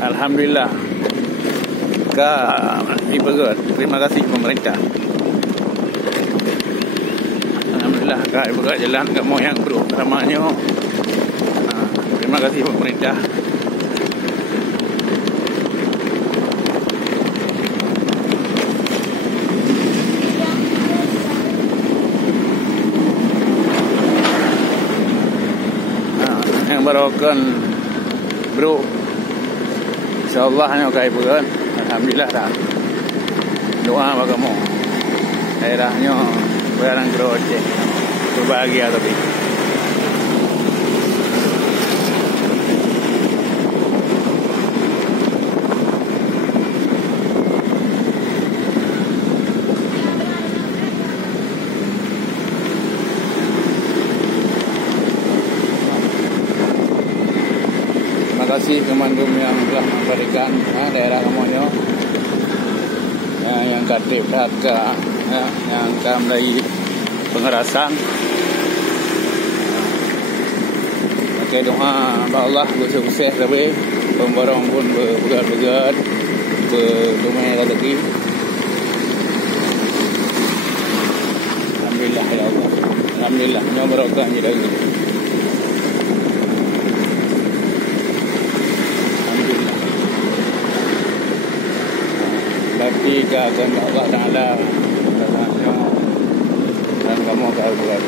Alhamdulillah. Terima kasih pemerintah. Alhamdulillah kak ibu jalan ke moyang bro ramanya. Terima kasih pemerintah. Yang barokan bro. InsyaAllah hanya kak ibu kan. Alhamdulillah dah. Doa bagaimana daerahnya barang Aceh berbahagia tapi terima kasih teman-teman yang telah memberikan daerah kamunya yang katip harga yang kami pengerasan. Pakai doa Allah bersukses tapi pemborong pun berbegat berdomai rezeki. Alhamdulillah ya Allah. Alhamdulillah nyobrokkan jadi ini. Tapi akan Allah Taala dan kamu akan buat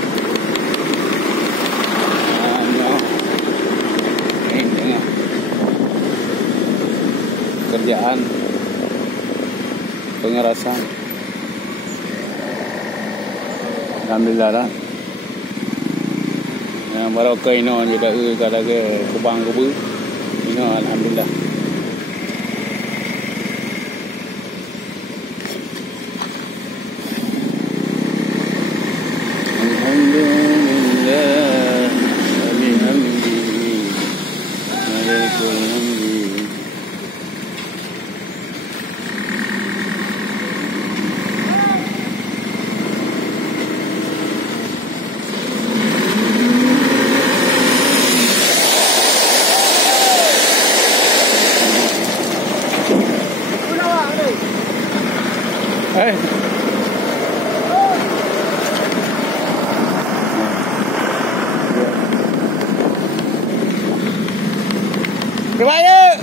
ini kerjaan pengerasan. Alhamdulillah lah. Yang barokah ini juga kada ke kubang kubu. Ini alhamdulillah. Hey. Gimana?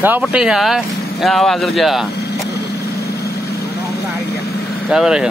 Kau putih ya? Ya awak kerja. Kau berapa?